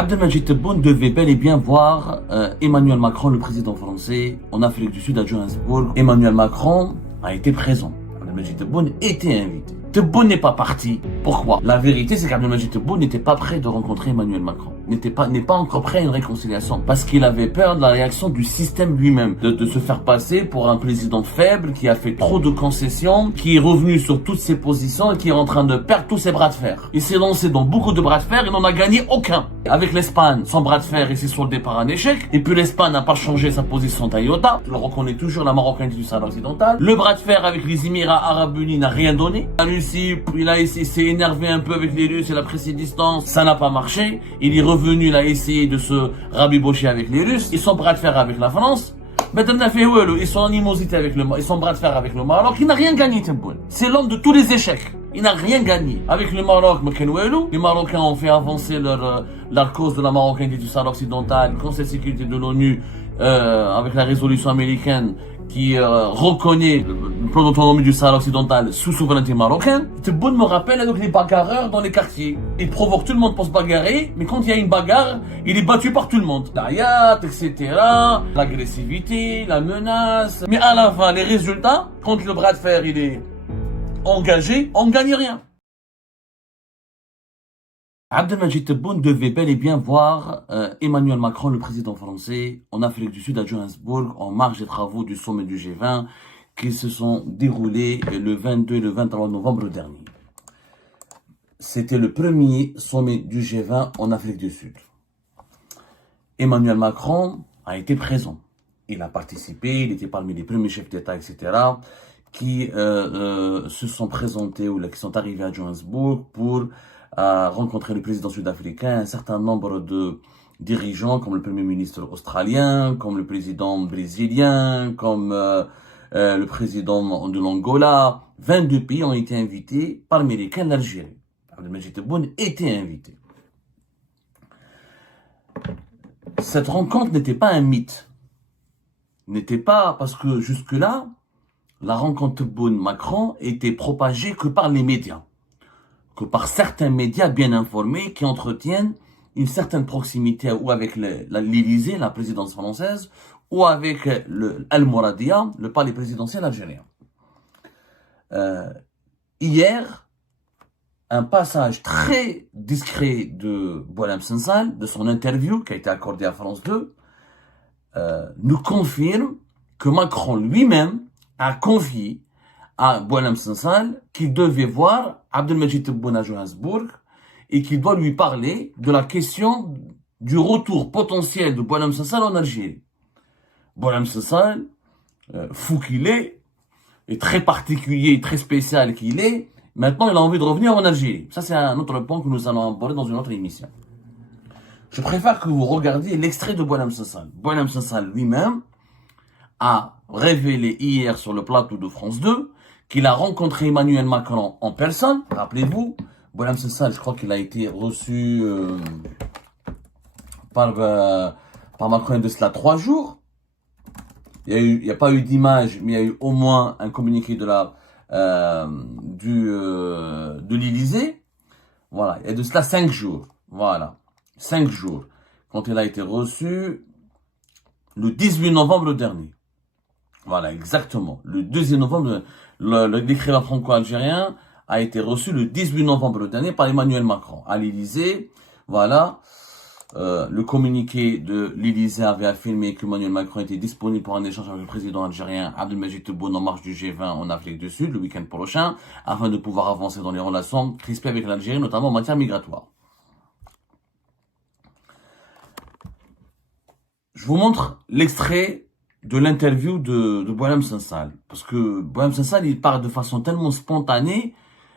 Abdelmajid Tebboune devait bel et bien voir Emmanuel Macron, le président français, en Afrique du Sud, à Johannesburg. Emmanuel Macron a été présent. Abdelmajid Tebboune était invité. Tebboune n'est pas parti. Pourquoi? La vérité, c'est qu'Abdelmajid Tebboune n'était pas prêt de rencontrer Emmanuel Macron. N'est pas encore prêt à une réconciliation. Parce qu'il avait peur de la réaction du système lui-même. De se faire passer pour un président faible, qui a fait trop de concessions, qui est revenu sur toutes ses positions et qui est en train de perdre tous ses bras de fer. Il s'est lancé dans beaucoup de bras de fer et n'en a gagné aucun. Avec l'Espagne, son bras de fer, il s'est soldé par un échec. Et puis l'Espagne n'a pas changé sa position d'Iota. Je le reconnais toujours, la marocanité du Sahara occidental. Le bras de fer avec les Émirats arabes unis n'a rien donné. La Russie, il s'est énervé un peu avec les Russes, il a pris ses distances. Ça n'a pas marché. Il est revenu, il a essayé de se rabibocher avec les Russes. Ils sont bras de fer avec la France. Ils sont en animosité avec ils sont bras de fer avec le Maroc. Il n'a rien gagné, Tebboune. C'est l'homme de tous les échecs. Il n'a rien gagné. Avec le Maroc, les Marocains ont fait avancer leur cause de la marocanité du Sahara occidental, le Conseil de sécurité de l'ONU, avec la résolution américaine qui reconnaît le plan d'autonomie du Sahara occidental sous souveraineté marocaine. Tebboune me rappelle donc les bagarreurs dans les quartiers. Il provoque tout le monde pour se bagarrer, mais quand il y a une bagarre, il est battu par tout le monde. L'ayat, etc., l'agressivité, la menace. Mais à la fin, les résultats, quand le bras de fer il est engagé, on ne gagne rien. Abdelmajid Tebboune devait bel et bien voir Emmanuel Macron, le président français, en Afrique du Sud, à Johannesburg, en marge des travaux du sommet du G20 qui se sont déroulés le 22 et le 23 novembre dernier. C'était le premier sommet du G20 en Afrique du Sud. Emmanuel Macron a été présent. Il a participé, il était parmi les premiers chefs d'État, etc., qui se sont présentés ou qui sont arrivés à Johannesburg pour rencontrer le président sud-africain, un certain nombre de dirigeants comme le premier ministre australien, comme le président brésilien, comme le président de l'Angola. 22 pays ont été invités, parmi lesquels l'Algérie. Abdelmajid Tebboune était invité. Cette rencontre n'était pas un mythe. N'était pas parce que jusque-là, la rencontre Tebboune-Macron était propagée que par les médias, que par certains médias bien informés qui entretiennent une certaine proximité ou avec l'Élysée, la présidence française, ou avec Al-Mouradia, le palais présidentiel algérien. Hier, un passage très discret de Boualem Sansal, de son interview qui a été accordée à France 2, nous confirme que Macron lui-même a confié à Boualem Sansal qu'il devait voir Abdelmajid Tebboune à Johannesburg et qu'il doit lui parler de la question du retour potentiel de Boualem Sansal en Algérie. Boualem Sansal, fou qu'il est, et très particulier, très spécial qu'il est, maintenant il a envie de revenir en Algérie. Ça c'est un autre point que nous allons aborder dans une autre émission. Je préfère que vous regardiez l'extrait de Boualem Sansal. Boualem Sansal lui-même a révélé hier sur le plateau de France 2 qu'il a rencontré Emmanuel Macron en personne. Rappelez-vous, Boualem Sansal, je crois qu'il a été reçu par Macron de cela 3 jours. Il n'y a pas eu d'image, mais il y a eu au moins un communiqué de l'Élysée. Voilà, il y a de cela 5 jours. Voilà, 5 jours. Quand il a été reçu le 18 novembre dernier. Voilà, exactement. Le 2 novembre, l'écrivain franco-algérien a été reçu le 18 novembre dernier par Emmanuel Macron à l'Élysée. Voilà. Le communiqué de l'Élysée avait affirmé qu'Emmanuel Macron était disponible pour un échange avec le président algérien Abdelmajid Tebboune en marge du G20 en Afrique du Sud le week-end prochain, afin de pouvoir avancer dans les relations crispées avec l'Algérie, notamment en matière migratoire. Je vous montre l'extrait de l'interview de Boualem Sansal. Parce que Boualem Sansal, il parle de façon tellement spontanée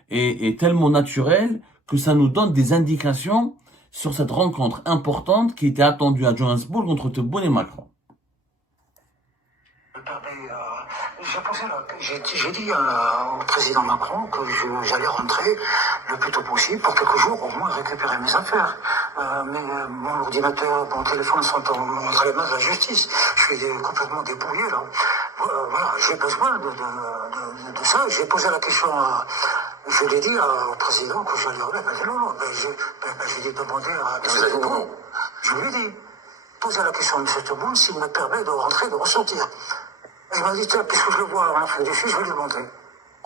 et tellement naturelle que ça nous donne des indications sur cette rencontre importante qui était attendue à Johannesburg entre Tebboune et Macron. J'ai dit au président Macron que j'allais rentrer le plus tôt possible pour quelques jours, au moins récupérer mes affaires. Mais mon ordinateur, mon téléphone sont entre les mains de la justice. Je suis complètement dépouillé là. Voilà, j'ai besoin de ça. J'ai posé la question je l'ai dit au président que j'allais remettre. Il m'a dit non, j'ai dit demander à... Vous avez dit non. Je lui ai dit, posez la question à M. Tebboune s'il me permet de rentrer, de ressortir. Et il m'a dit, tiens, puisque je le vois en Afrique du Sud, je vais lui demander.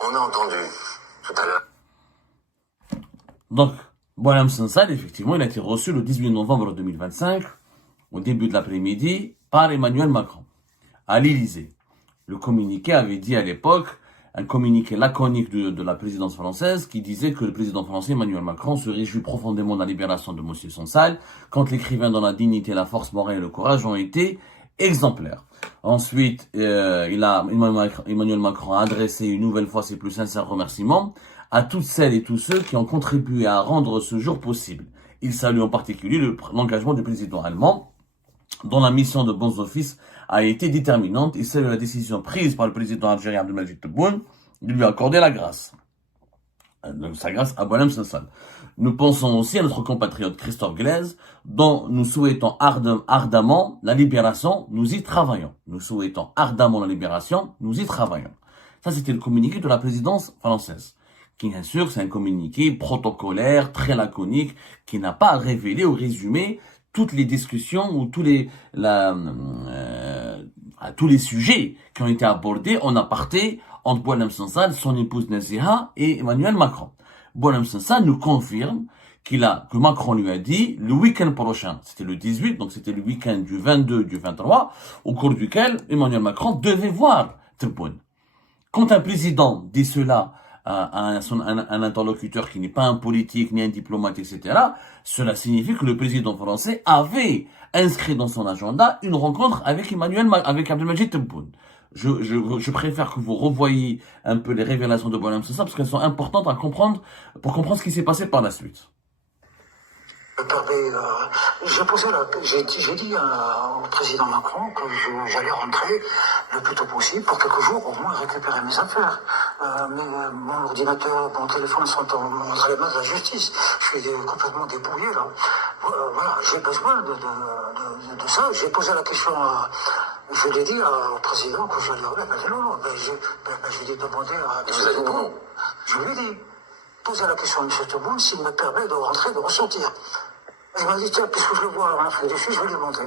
On a entendu tout à l'heure. Donc, Boualem Sansal, effectivement, il a été reçu le 18 novembre 2025, au début de l'après-midi, par Emmanuel Macron, à l'Élysée. Le communiqué avait dit à l'époque, un communiqué laconique de la présidence française, qui disait que le président français Emmanuel Macron se réjouit profondément de la libération de M. Sansal, quand l'écrivain dont la dignité, la force morale et le courage ont été exemplaires. Ensuite, Emmanuel Macron a adressé une nouvelle fois ses plus sincères remerciements à toutes celles et tous ceux qui ont contribué à rendre ce jour possible. Il salue en particulier l'engagement du président allemand, dont la mission de bons offices a été déterminante. Il salue la décision prise par le président algérien Abdelmadjid Tebboune de lui accorder la grâce. Sa grâce à Boualem Sansal. Nous pensons aussi à notre compatriote Christophe Glaise, dont nous souhaitons ardemment la libération, nous y travaillons. Nous souhaitons ardemment la libération, nous y travaillons. Ça, c'était le communiqué de la présidence française, qui, bien sûr, c'est un communiqué protocolaire, très laconique, qui n'a pas révélé ou résumé toutes les discussions ou tous les sujets qui ont été abordés en aparté entre Boualem Sansal, son épouse Naziha et Emmanuel Macron. Boualem Sansal nous confirme que Macron lui a dit le week-end prochain, c'était le 18, donc c'était le week-end du 22, du 23, au cours duquel Emmanuel Macron devait voir Tebboune. Quand un président dit cela à un interlocuteur qui n'est pas un politique, ni un diplomate, etc., cela signifie que le président français avait inscrit dans son agenda une rencontre avec Abdelmadjid Tebboune. Je préfère que vous revoyiez un peu les révélations de Boualem Sansal parce qu'elles sont importantes à comprendre pour comprendre ce qui s'est passé par la suite. J'ai dit au président Macron que j'allais rentrer le plus tôt possible pour quelques jours au moins récupérer mes affaires. Mais mon ordinateur, mon téléphone sont entre les mains de la justice. Je suis complètement dépouillé là. Voilà, j'ai besoin de ça. J'ai posé la question je l'ai dit au président que j'allais rentrer. Il m'a dit non, je lui ai demandé à M. Tebboune. Je lui ai dit, posez la question à M. Tebboune s'il me permet de rentrer, de ressortir. Il m'a dit, tiens, puisque je le vois en Afrique du Sud, je vais lui demander.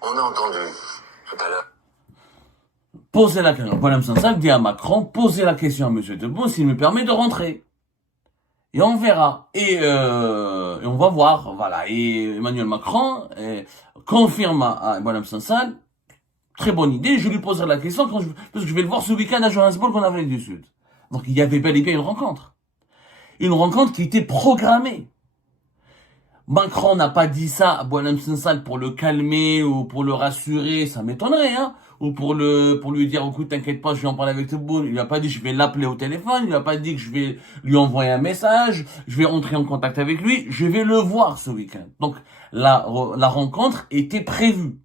On a entendu tout à l'heure. Posez la question. Boualem Sansal dit à Macron, posez la question à M. Tebboune s'il me permet de rentrer. Et on verra. Et on va voir. Voilà. Et Emmanuel Macron confirme à Boualem Sansal, très bonne idée, je lui poserai la question parce que je vais le voir ce week-end à Johannesburg en Afrique du Sud. Donc il y avait bel et bien une rencontre. Une rencontre qui était programmée. Macron n'a pas dit ça à Boualem Sansal pour le calmer ou pour le rassurer, ça m'étonnerait, hein. Ou pour lui dire, écoute, t'inquiète pas, je vais en parler avec Tebboune. Il n'a pas dit, je vais l'appeler au téléphone. Il n'a pas dit que je vais lui envoyer un message. Je vais entrer en contact avec lui. Je vais le voir ce week-end. Donc, la rencontre était prévue.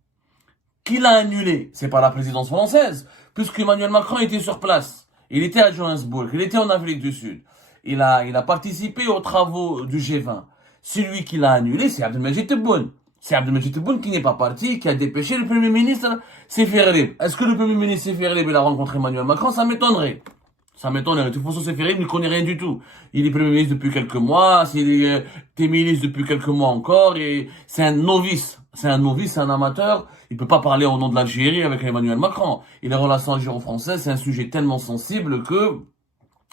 Qui l'a annulée? C'est pas la présidence française, puisque Emmanuel Macron était sur place. Il était à Johannesburg. Il était en Afrique du Sud. Il a participé aux travaux du G20. Celui qui l'a annulé, c'est Abdelmadjid Tebboune. C'est Abdelmadjid Tebboune qui n'est pas parti, qui a dépêché le Premier ministre Sefer Errib. Est-ce que le Premier ministre Sefer Errib a rencontré Emmanuel Macron? Ça m'étonnerait. Ça m'étonnerait. De toute façon, Sefer Errib ne connaît rien du tout. Il est Premier ministre depuis quelques mois, il est ministre depuis quelques mois encore, et c'est un novice. C'est un amateur. Il peut pas parler au nom de l'Algérie avec Emmanuel Macron. Et les relations algéro-françaises, c'est un sujet tellement sensible que...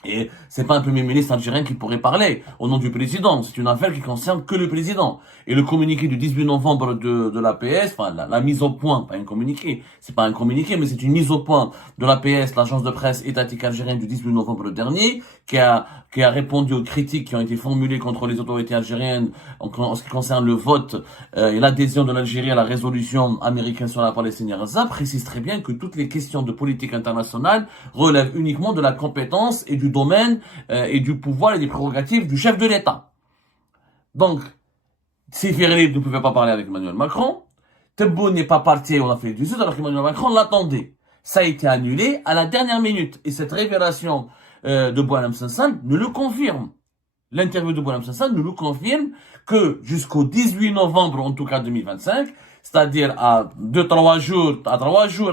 Et c'est pas un premier ministre algérien qui pourrait parler au nom du président. C'est une affaire qui concerne que le président. Et le communiqué du 18 novembre de l'APS, enfin, la mise au point, pas un communiqué. C'est pas un communiqué, mais c'est une mise au point de l'APS, l'agence de presse étatique algérienne du 18 novembre dernier, qui a répondu aux critiques qui ont été formulées contre les autorités algériennes en ce qui concerne le vote et l'adhésion de l'Algérie à la résolution américaine sur la Palestine et Gaza, précise très bien que toutes les questions de politique internationale relèvent uniquement de la compétence et du domaine et du pouvoir et des prérogatives du chef de l'État. Donc, Sefer Errib ne pouvait pas parler avec Emmanuel Macron. Tebboune n'est pas parti en Afrique du Sud alors qu'Emmanuel Macron l'attendait. Ça a été annulé à la dernière minute. Et cette révélation de Boualem Sansal nous le confirme. L'interview de Boualem Sansal nous le confirme que jusqu'au 18 novembre, en tout cas 2025, c'est-à-dire à 3 jours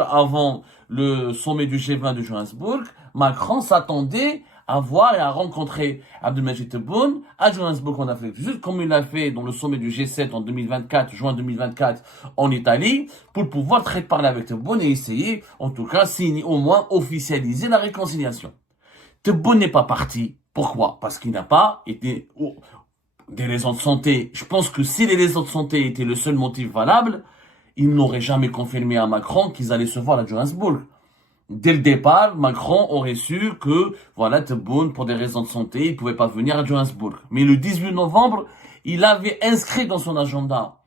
avant le sommet du G20 de Johannesburg, Macron s'attendait à voir et à rencontrer Abdelmajid Tebboune à Johannesburg en Afrique du Sud, comme il l'a fait dans le sommet du G7 en 2024, juin 2024 en Italie, pour pouvoir parler avec Tebboune et essayer, en tout cas, signer, au moins officialiser la réconciliation. Tebboune n'est pas parti. Pourquoi? Parce qu'il n'a pas été... des raisons de santé. Je pense que si les raisons de santé étaient le seul motif valable, ils n'auraient jamais confirmé à Macron qu'ils allaient se voir à Johannesburg. Dès le départ, Macron aurait su que, voilà, Tebboune, pour des raisons de santé, il pouvait pas venir à Johannesburg. Mais le 18 novembre, il avait inscrit dans son agenda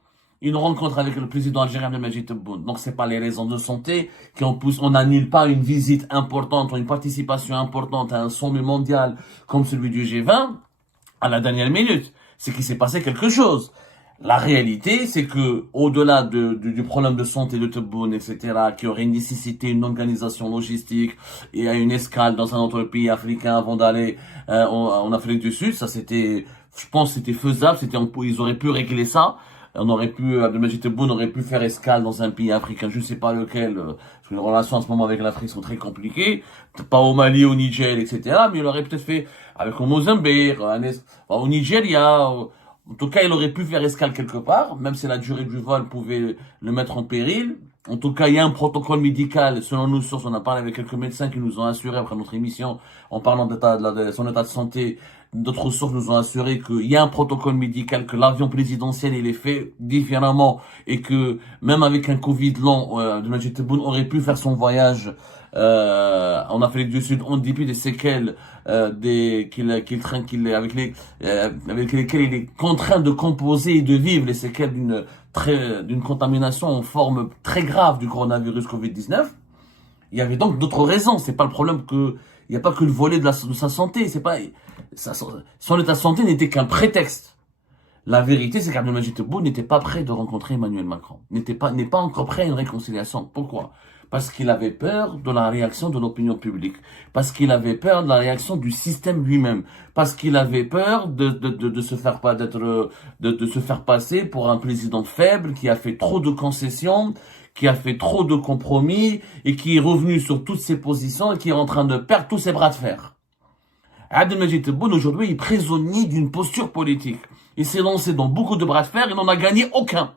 une rencontre avec le président algérien Abdelmajid Tebboune. Donc c'est pas les raisons de santé qui ont poussé, on n'annule pas une visite importante ou une participation importante à un sommet mondial comme celui du G20 à la dernière minute. C'est qu'il s'est passé quelque chose. La réalité, c'est que, au-delà du problème de santé de Tebboune, etc., qui aurait nécessité une organisation logistique et une escale dans un autre pays africain avant d'aller en Afrique du Sud, ça c'était, je pense, c'était faisable, ils auraient pu régler ça. Abdelmajid Tebboune aurait pu faire escale dans un pays africain, je ne sais pas lequel, parce que les relations en ce moment avec l'Afrique sont très compliquées, pas au Mali, au Niger, etc., mais il aurait peut-être fait avec au Mozambique, au Nigeria, en tout cas, il aurait pu faire escale quelque part, même si la durée du vol pouvait le mettre en péril. En tout cas, il y a un protocole médical, selon nos sources, on a parlé avec quelques médecins qui nous ont assuré après notre émission, en parlant de son état de santé, d'autres sources nous ont assuré qu'il y a un protocole médical, que l'avion présidentiel, il est fait différemment, et que même avec un Covid long, Abdelmajid Tebboune aurait pu faire son voyage en Afrique du Sud, en dépit des séquelles avec lesquelles il est contraint de composer et de vivre les séquelles d'une contamination en forme très grave du coronavirus Covid-19. Il y avait donc d'autres raisons. C'est pas le problème il n'y a pas que le volet de sa santé. Son état de santé n'était qu'un prétexte. La vérité, c'est qu'Abdelmajid Tebboune n'était pas prêt de rencontrer Emmanuel Macron. N'est pas encore prêt à une réconciliation. Pourquoi? Parce qu'il avait peur de la réaction de l'opinion publique. Parce qu'il avait peur de la réaction du système lui-même. Parce qu'il avait peur de se faire passer pour un président faible qui a fait trop de concessions, qui a fait trop de compromis et qui est revenu sur toutes ses positions et qui est en train de perdre tous ses bras de fer. Abdelmajid Tebboune, aujourd'hui, est prisonnier d'une posture politique. Il s'est lancé dans beaucoup de bras de fer et n'en a gagné aucun.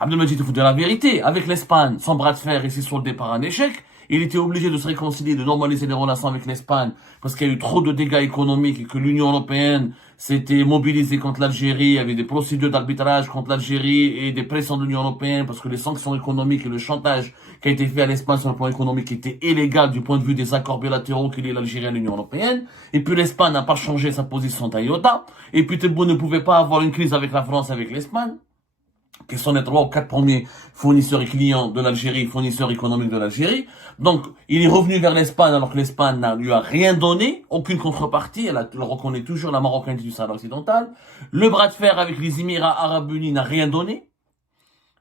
Abdelmajid, il faut dire la vérité. Avec l'Espagne, son bras de fer est soldé par un échec. Il était obligé de se réconcilier, de normaliser les relations avec l'Espagne parce qu'il y a eu trop de dégâts économiques et que l'Union européenne s'était mobilisée contre l'Algérie. Il y avait des procédures d'arbitrage contre l'Algérie et des pressions de l'Union européenne parce que les sanctions économiques et le chantage qui a été fait à l'Espagne sur le plan économique était illégal du point de vue des accords bilatéraux qu'il y a l'Algérie et l'Union européenne. Et puis l'Espagne n'a pas changé sa position d'IOTA. Et puis Tebboune ne pouvait pas avoir une crise avec la France, avec l'Espagne, qui sont les 3 ou 4 premiers fournisseurs et clients de l'Algérie, fournisseurs économiques de l'Algérie. Donc, il est revenu vers l'Espagne alors que l'Espagne ne lui a rien donné, aucune contrepartie, elle reconnaît toujours la marocanité du Sahara occidental. Le bras de fer avec les Émirats arabes unis n'a rien donné.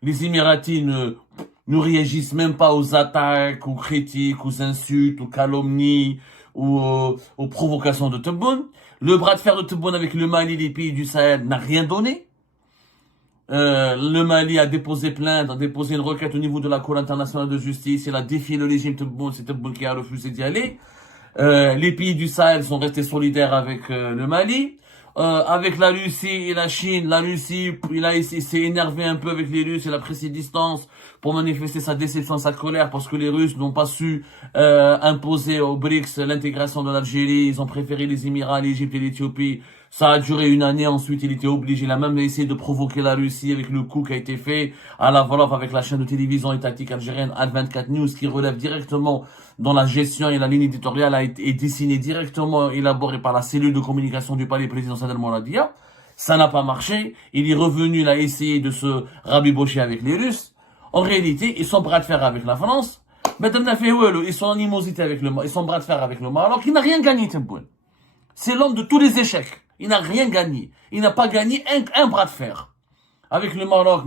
Les Émiratis ne réagissent même pas aux attaques, aux critiques, aux insultes, aux calomnies, aux provocations de Tebboune. Le bras de fer de Tebboune avec le Mali, les pays du Sahel, n'a rien donné. Le Mali a déposé plainte, a déposé une requête au niveau de la Cour internationale de justice. Il a défié le régime Tebboune, c'est Tebboune qui a refusé d'y aller. Les pays du Sahel sont restés solidaires avec le Mali. Avec la Russie et la Chine, la Russie, il s'est énervé un peu avec les Russes, il a pris ses distances pour manifester sa déception, sa colère, parce que les Russes n'ont pas su imposer aux BRICS l'intégration de l'Algérie. Ils ont préféré les Émirats, l'Égypte et l'Éthiopie. Ça a duré une année, ensuite il était obligé, il a même essayé de provoquer la Russie avec le coup qui a été fait à Lavrov avec la chaîne de télévision étatique algérienne Al24 News qui relève directement dans la gestion et la ligne éditoriale est dessinée directement, élaborée par la cellule de communication du palais présidentiel de Mouradia. Ça n'a pas marché, il est revenu, il a essayé de se rabibocher avec les Russes. En réalité, ils sont bras de fer avec la France, mais ils sont en animosité avec ils sont bras de fer avec le Maroc, il n'a rien gagné Tebboune. C'est l'homme de tous les échecs. Il n'a rien gagné. Il n'a pas gagné un bras de fer. Avec le Maroc,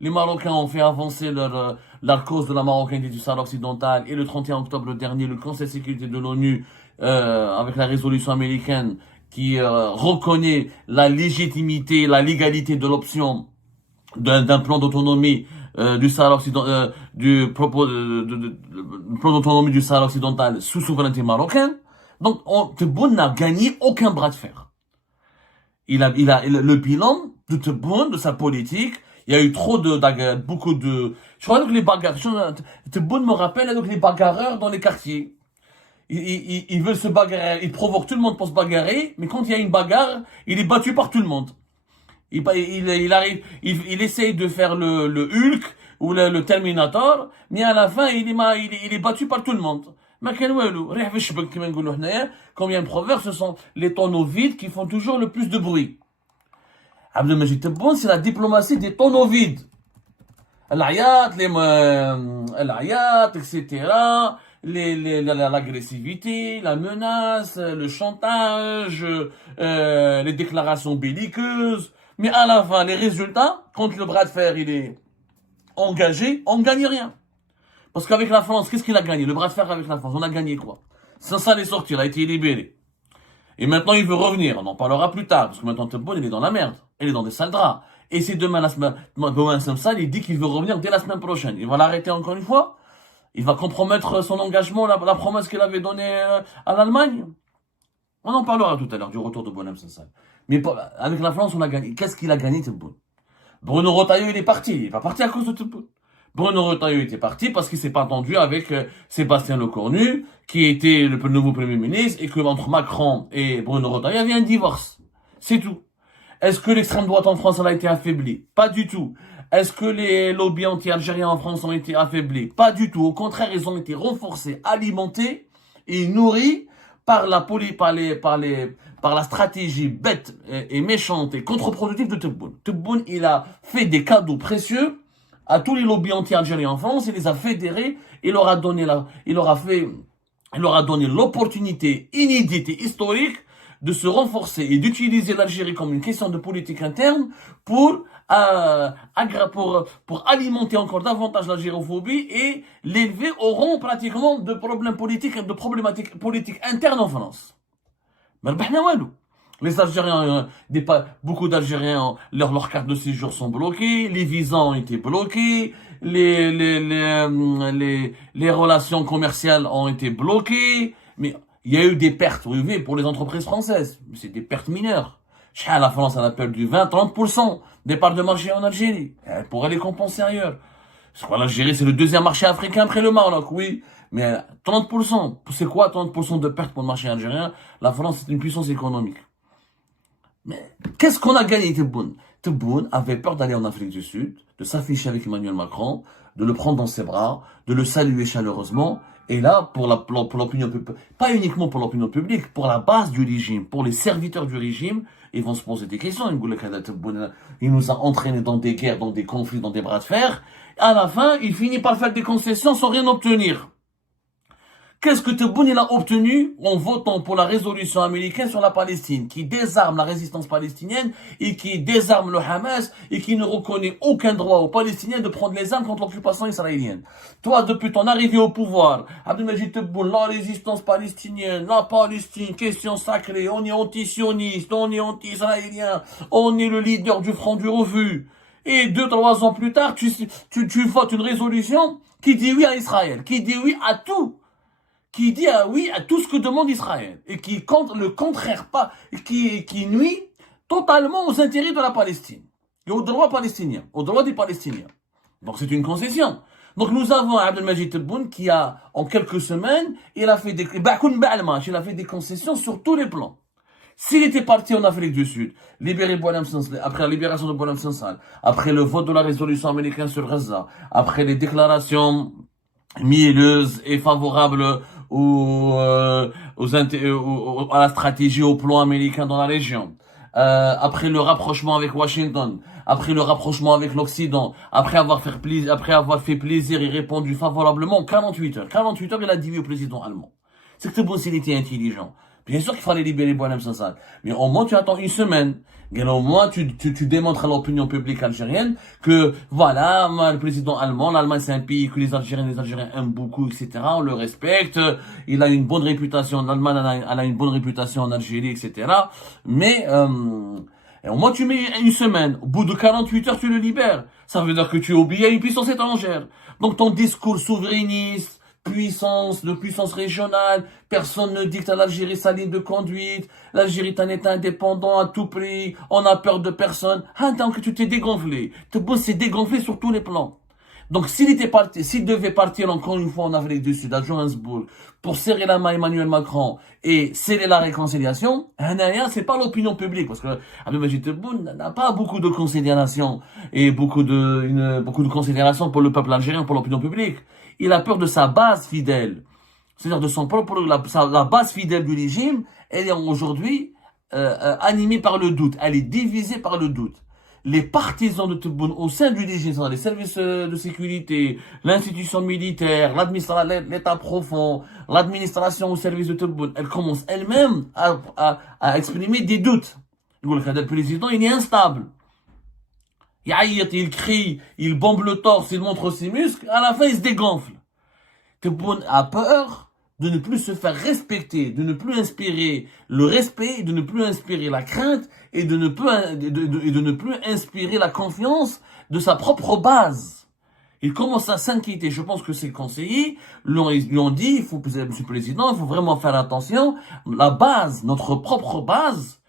les Marocains ont fait avancer leur cause de la marocanité du Sahara occidental et le 31 octobre dernier, le Conseil de sécurité de l'ONU, avec la résolution américaine qui reconnaît la légitimité, la légalité de l'option d'un plan d'autonomie du Sahara occidental, plan d'autonomie du Sahara occidental sous souveraineté marocaine. Donc, Tebboune n'a gagné aucun bras de fer. Le bilan de Tebboune, de sa politique, il y a eu beaucoup de, je crois que les bagarres, Tebboune me rappelle donc les bagarreurs dans les quartiers. Ils veulent se bagarrer, ils provoquent tout le monde pour se bagarrer, mais quand il y a une bagarre, il est battu par tout le monde. Il essaye de faire le Hulk ou le Terminator, mais à la fin, il est battu par tout le monde. ما كان والو ريح في الشبك كما نقولوا حنايا. Comme il y a un proverbe, ce sont les tonneaux vides qui font toujours le plus de bruit. Abdelmajid Tebboune, c'est la diplomatie des tonneaux vides. العياط, etc. L'agressivité, la menace, le chantage, les déclarations belliqueuses. Mais à la fin, les résultats, quand le bras de fer il est engagé, on ne gagne rien. Parce qu'avec la France, qu'est-ce qu'il a gagné? Le bras de fer avec la France, on a gagné quoi? Ça est sorti, il a été libéré. Et maintenant, il veut revenir. On en parlera plus tard. Parce que maintenant, Tebboune, il est dans la merde. Il est dans des sales draps. Et c'est demain, il dit qu'il veut revenir dès la semaine prochaine. Il va l'arrêter encore une fois. Il va compromettre son engagement, la promesse qu'il avait donnée à l'Allemagne. On en parlera tout à l'heure du retour de Boualem Sansal. Mais avec la France, on a gagné. Qu'est-ce qu'il a gagné, Tebboune? Bruno Retailleau, il est parti. Il est pas parti à cause de Tebboune. Bruno Retailleau était parti parce qu'il s'est pas entendu avec Sébastien Lecornu, qui était le nouveau Premier ministre, et que entre Macron et Bruno Retailleau, il y avait un divorce. C'est tout. Est-ce que l'extrême droite en France, elle a été affaiblie? Pas du tout. Est-ce que les lobbies anti-algériens en France ont été affaiblis? Pas du tout. Au contraire, ils ont été renforcés, alimentés et nourris par la stratégie bête et méchante et contre-productive de Tebboune. Tebboune, il a fait des cadeaux précieux à tous les lobbies anti-algériens en France, il les a fédérés, il leur a donné l'opportunité inédite et historique de se renforcer et d'utiliser l'Algérie comme une question de politique interne pour alimenter encore davantage l'algérophobie et l'élever au rang pratiquement de problèmes politiques et de problématiques politiques internes en France. Les Algériens, beaucoup d'Algériens, leurs cartes de séjour sont bloquées, les visas ont été bloqués, les relations commerciales ont été bloquées, mais il y a eu des pertes, oui, pour les entreprises françaises. C'est des pertes mineures. La France, elle a perdu 20-30% des parts de marché en Algérie. Elle pourrait les compenser ailleurs. L'Algérie, c'est le deuxième marché africain après le Maroc, oui. Mais 30%, c'est quoi 30% de pertes pour le marché algérien? La France, c'est une puissance économique. Mais qu'est-ce qu'on a gagné, Tebboune? Tebboune avait peur d'aller en Afrique du Sud, de s'afficher avec Emmanuel Macron, de le prendre dans ses bras, de le saluer chaleureusement. Et là, pour l'opinion publique, pas uniquement pour l'opinion publique, pour la base du régime, pour les serviteurs du régime, ils vont se poser des questions. Il nous a entraînés dans des guerres, dans des conflits, dans des bras de fer. À la fin, il finit par faire des concessions sans rien obtenir. Qu'est-ce que Tebboune il a obtenu en votant pour la résolution américaine sur la Palestine, qui désarme la résistance palestinienne et qui désarme le Hamas et qui ne reconnaît aucun droit aux Palestiniens de prendre les armes contre l'occupation israélienne. Toi, depuis ton arrivée au pouvoir, Abdelmajid Tebboune, la résistance palestinienne, la Palestine, question sacrée, on est anti-sioniste, on est anti-israélien, on est le leader du front du refus. Et 2-3 ans plus tard, tu votes une résolution qui dit oui à Israël, qui dit oui à tout. Qui dit oui à tout ce que demande Israël et qui le contraire pas, qui nuit totalement aux intérêts de la Palestine et aux droits palestiniens, aux droits des Palestiniens. Donc c'est une concession. Donc nous avons Abdelmajid Tebboune qui a, en quelques semaines, il a fait des concessions sur tous les plans. S'il était parti en Afrique du Sud, libérer Boualem Sansal, après la libération de Boualem Sansal, après le vote de la résolution américaine sur Gaza, après les déclarations mielleuse et favorable à la stratégie, au plan américain dans la région. Après le rapprochement avec Washington, après le rapprochement avec l'Occident, après avoir fait plaisir et répondu favorablement 48 heures. 48 heures, il a dit au président allemand. C'est que Tebboune, s'il était intelligent. Bien sûr qu'il fallait libérer Boualem Sansal. Mais au moins, tu attends une semaine. Et au moins, tu démontres à l'opinion publique algérienne que, voilà, le président allemand, l'Allemagne, c'est un pays que les Algériens aiment beaucoup, etc. On le respecte. Il a une bonne réputation. L'Allemagne, elle a une bonne réputation en Algérie, etc. Mais, et au moins, tu mets une semaine. Au bout de 48 heures, tu le libères. Ça veut dire que tu es obéis à une puissance étrangère. Donc, ton discours souverainiste, de puissance régionale. Personne ne dicte à l'Algérie sa ligne de conduite. L'Algérie est un État indépendant à tout prix. On a peur de personne. Ah, donc tu t'es dégonflé. Tebboune s'est dégonflé sur tous les plans. Donc s'il devait partir encore une fois en Afrique du Sud, à Johannesburg, pour serrer la main à Emmanuel Macron et sceller la réconciliation, c'est pas l'opinion publique, parce que Abdelmajid Tebboune n'a pas beaucoup de considération et beaucoup de considération pour le peuple algérien, pour l'opinion publique. Il a peur de sa base fidèle, c'est-à-dire de son propre, la base fidèle du régime. Elle est aujourd'hui animée par le doute, elle est divisée par le doute. Les partisans de Tebboune au sein du régime, les services de sécurité, l'institution militaire, l'État profond, l'administration au service de Tebboune, elle commence elle-même à exprimer des doutes. Le président, il est instable. Il crie, il bombe le torse, il montre ses muscles, à la fin il se dégonfle. Tebboune a peur de ne plus se faire respecter, de ne plus inspirer le respect, de ne plus inspirer la crainte et de ne plus inspirer la confiance de sa propre base. Il commence à s'inquiéter. Je pense que ses conseillers lui ont dit, Monsieur le Président, il faut vraiment faire attention. La base, notre propre base,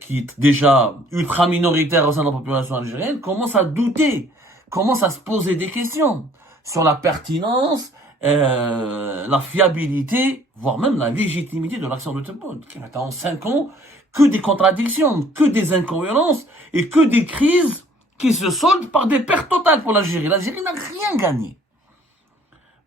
qui est déjà ultra minoritaire au sein de la population algérienne, commence à douter, commence à se poser des questions sur la pertinence, la fiabilité, voire même la légitimité de l'action de Tebboune, qui a en 5 ans que des contradictions, que des incohérences et que des crises qui se soldent par des pertes totales pour l'Algérie. L'Algérie n'a rien gagné.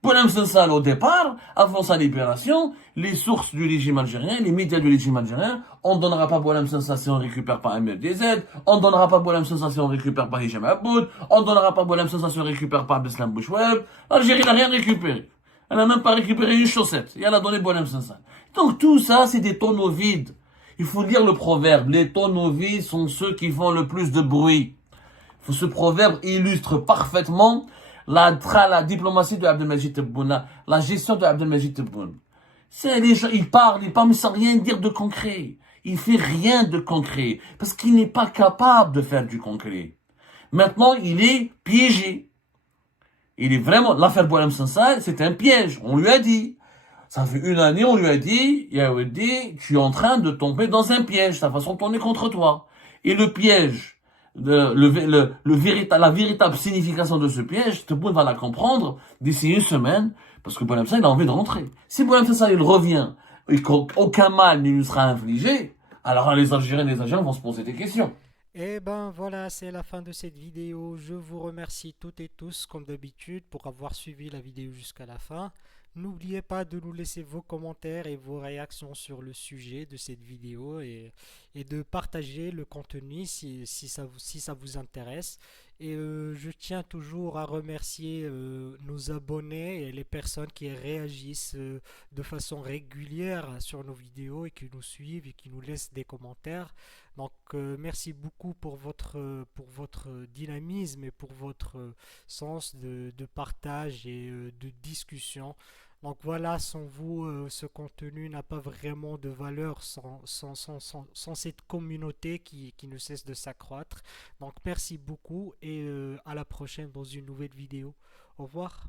Boualem Sansal, au départ, avant sa libération, les sources du régime algérien, les médias du régime algérien, on ne donnera pas Boualem Sansal si on récupère pas MFDZ, on ne donnera pas Boualem Sansal si on récupère pas Hicham Aboud, on ne donnera pas Boualem Sansal si on récupère pas Beslam Bouchoueb. L'Algérie n'a rien récupéré. Elle n'a même pas récupéré une chaussette. Et elle a donné Boualem Sansal. Donc tout ça, c'est des tonneaux vides. Il faut lire le proverbe. Les tonneaux vides sont ceux qui font le plus de bruit. Ce proverbe illustre parfaitement la diplomatie de Abdelmajid Tebboune, la gestion de Abdelmajid Tebboune. Les gens, il parle, mais sans rien dire de concret. Il fait rien de concret, parce qu'il n'est pas capable de faire du concret. Maintenant, il est piégé. Il est vraiment, l'affaire Boualem Sansal, c'est un piège. On lui a dit. Ça fait 1 année, on lui a dit, tu es en train de tomber dans un piège, ta façon de tourner contre toi. Et le piège, la véritable signification de ce piège, Tebboune va la comprendre d'ici 1 semaine, parce que Boualem Sansal, il a envie de rentrer. Si Boualem Sansal, il revient, et qu'aucun mal ne lui sera infligé, alors les Algériens et les Algériens vont se poser des questions. Et ben voilà, c'est la fin de cette vidéo. Je vous remercie toutes et tous, comme d'habitude, pour avoir suivi la vidéo jusqu'à la fin. N'oubliez pas de nous laisser vos commentaires et vos réactions sur le sujet de cette vidéo et de partager le contenu si ça vous intéresse. Et je tiens toujours à remercier nos abonnés et les personnes qui réagissent de façon régulière sur nos vidéos et qui nous suivent et qui nous laissent des commentaires. Donc merci beaucoup pour votre dynamisme et pour votre sens de partage et de discussion. Donc voilà, sans vous, ce contenu n'a pas vraiment de valeur sans cette communauté qui ne cesse de s'accroître. Donc merci beaucoup et à la prochaine dans une nouvelle vidéo. Au revoir.